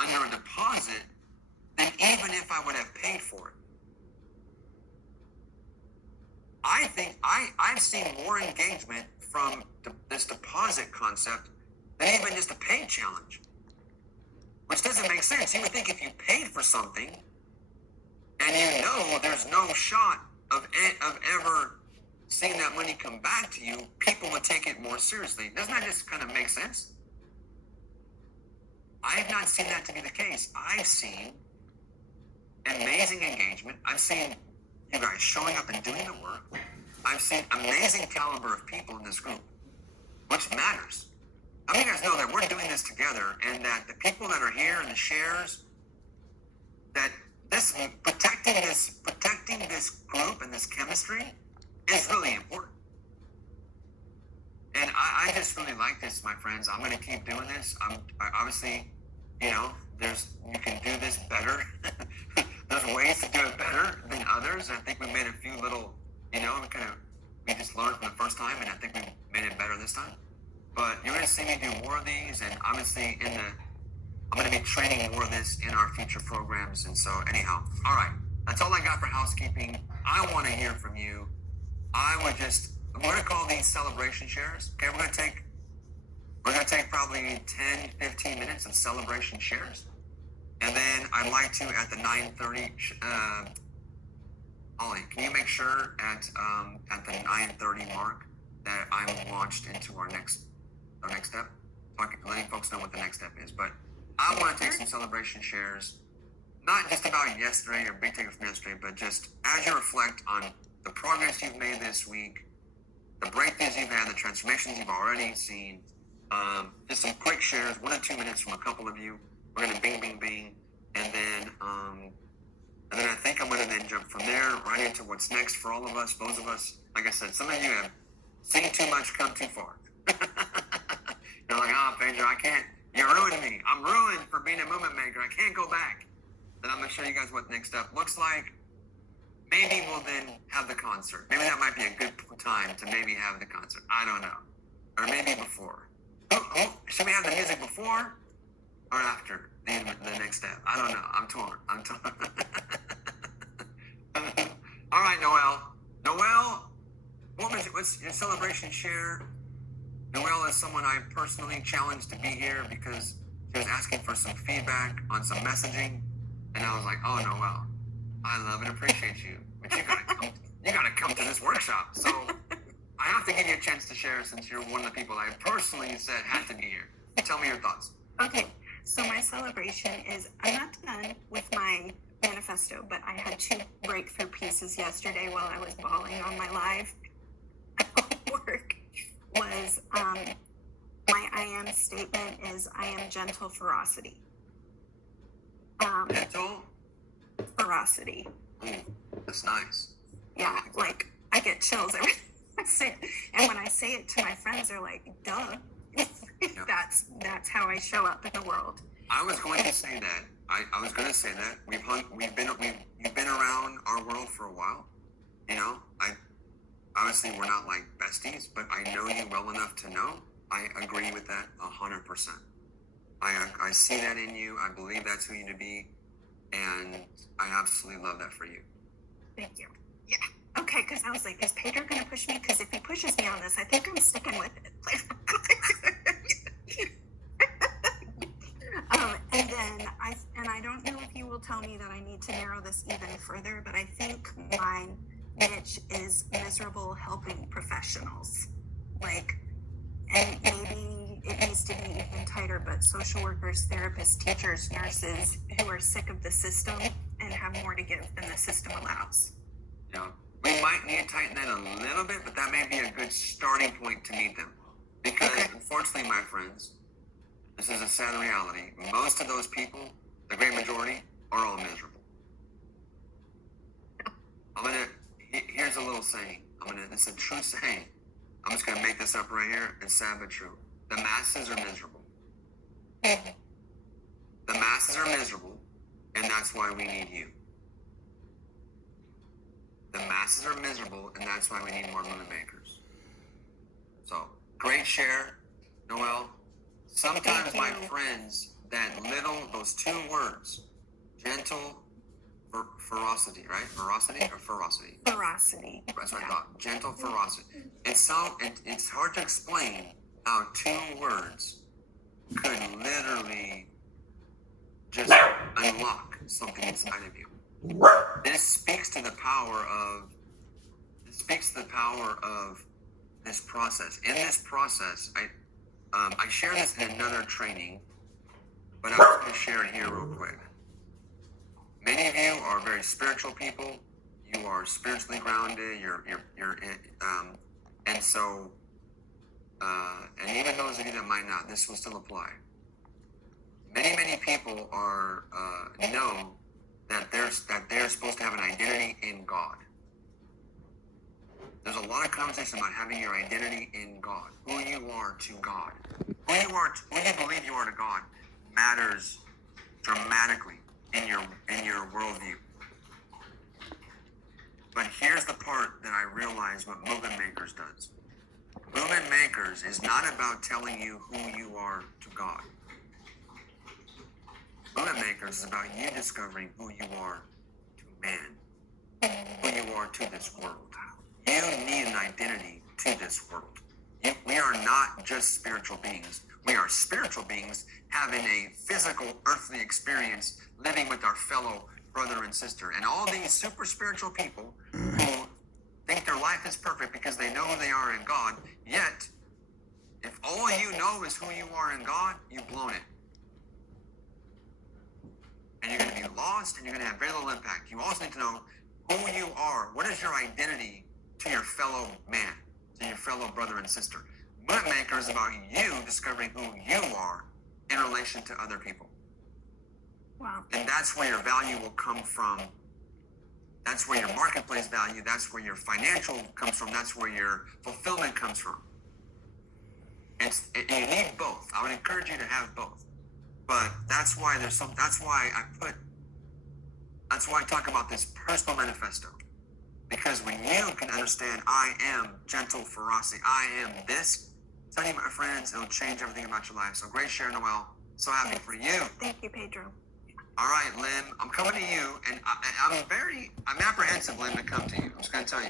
under a deposit than even if I would have paid for it. I think I've seen more engagement from this deposit concept than even just a paid challenge, which doesn't make sense. You would think if you paid for something and you know there's no shot of ever seeing that money come back to you, people would take it more seriously. Doesn't that just kind of make sense? I have not seen that to be the case. I've seen amazing engagement. I've seen you guys showing up and doing the work. I've seen amazing caliber of people in this group, which matters. How many of you guys know that we're doing this together, and that the people that are here and the shares, that this protecting this group and this chemistry is really important. And I just really like this, my friends. I'm going to keep doing this. I obviously, you can do this better. There's ways to do it better than others. I think we made a few little, we just learned from the first time, and I think we made it better this time. But you're going to see me do more of these, and obviously I'm going to be training more of this in our future programs. And so anyhow, all right, that's all I got for housekeeping. I want to hear from you. We're going to call these celebration shares. Okay, we're going to take probably 10, 15 minutes of celebration shares. And then I'd like to, at the 9:30, Ollie, can you make sure at the 9:30 mark that I'm launched into our next step? Letting folks know what the next step is. But I want to take some celebration shares, not just about yesterday or big takeaways from yesterday, but just as you reflect on the progress you've made this week, the breakthroughs you've had, the transformations you've already seen. Just some quick shares, 1 or 2 minutes from a couple of you. We're going to bing, bing, bing. And then I think I'm going to then jump from there right into what's next for all of us, those of us. Like I said, some of you have seen too much, come too far. You're like, Pedro, I can't. You're ruining me. I'm ruined for being a movement maker. I can't go back. Then I'm going to show you guys what next step looks like. Maybe we'll then have the concert. Maybe that might be a good time to maybe have the concert. I don't know. Or maybe before. Should we have the music before or after the next step? I don't know. I'm torn. All right, Noelle, what's your celebration share? Noelle is someone I personally challenged to be here because she was asking for some feedback on some messaging. And I was like, oh, Noelle, I love and appreciate you, but you gotta come to this workshop. So I have to give you a chance to share since you're one of the people I personally said had to be here. Tell me your thoughts. Okay, so my celebration is, I'm not done with my manifesto, but I had 2 breakthrough pieces yesterday while I was bawling on my live work. Was my I am statement is I am gentle ferocity. Gentle? Ferocity. That's nice. Yeah, like I get chills every time I say it. And when I say it to my friends, they're like, duh. That's how I show up in the world. I was going to say that. I was going to say that. You've been around our world for a while. Obviously we're not like besties, but I know you well enough to know. I agree with that 100%. I see that in you. I believe that's who you need to be. And I absolutely love that for you. Thank you. Yeah. Okay, because I was like, is Pedro going to push me? Because if he pushes me on this, I think I'm sticking with it. And I don't know if you will tell me that I need to narrow this even further, but I think my niche is miserable helping professionals. And maybe it needs to be even tighter, but social workers, therapists, teachers, nurses who are sick of the system and have more to give than the system allows. Yeah. We might need to tighten that a little bit, but that may be a good starting point to meet them. Because unfortunately, my friends, this is a sad reality. Most of those people, the great majority, are all miserable. Here's a little saying. It's a true saying. I'm just going to make this up right here. It's sad but true. The masses are miserable. The masses are miserable, and that's why we need you. The masses are miserable, and that's why we need more movement makers. So, great share, Noelle. Sometimes my friends, those those two words, gentle, ferocity, right? Veracity or ferocity? Ferocity. That's what I thought. Gentle ferocity. It's hard to explain how two words could literally just unlock something inside of you. This speaks to the power of this process. In this process, I share this in another training, but I'm going to share it here real quick. Many of you are very spiritual people. You are spiritually grounded. And so, and even those of you that might not, this will still apply. Many people are know that they're supposed to have an identity in God. There's a lot of conversation about having your identity in God, who you are to God, who you believe you are to God, matters dramatically in your worldview. But here's the part that I realize what Movement Makers does. Movement Makers is not about telling you who you are to God. Movement Makers is about you discovering who you are to man, who you are to this world. You need an identity to this world. We are not just spiritual beings. We are spiritual beings having a physical, earthly experience, living with our fellow brother and sister. And all these super spiritual people who think their life is perfect because they know who they are in God, yet, if all you know is who you are in God, you've blown it. And you're going to be lost, and you're going to have very little impact. You also need to know who you are. What is your identity to your fellow man, to your fellow brother and sister? Movement Maker is about you discovering who you are in relation to other people. Wow. And that's where your value will come from. That's where your marketplace value, that's where your financial comes from, that's where your fulfillment comes from. You need both. I would encourage you to have both. But that's why I talk about this personal manifesto. Because when you can understand, I am gentle ferocity, I am this, tell you, my friends, it'll change everything about your life. So great share, Noel. So happy for you. Thank you, Pedro. All right, Lynn, I'm coming to you, and I'm apprehensive, Lynn, to come to you. I'm just going to tell you.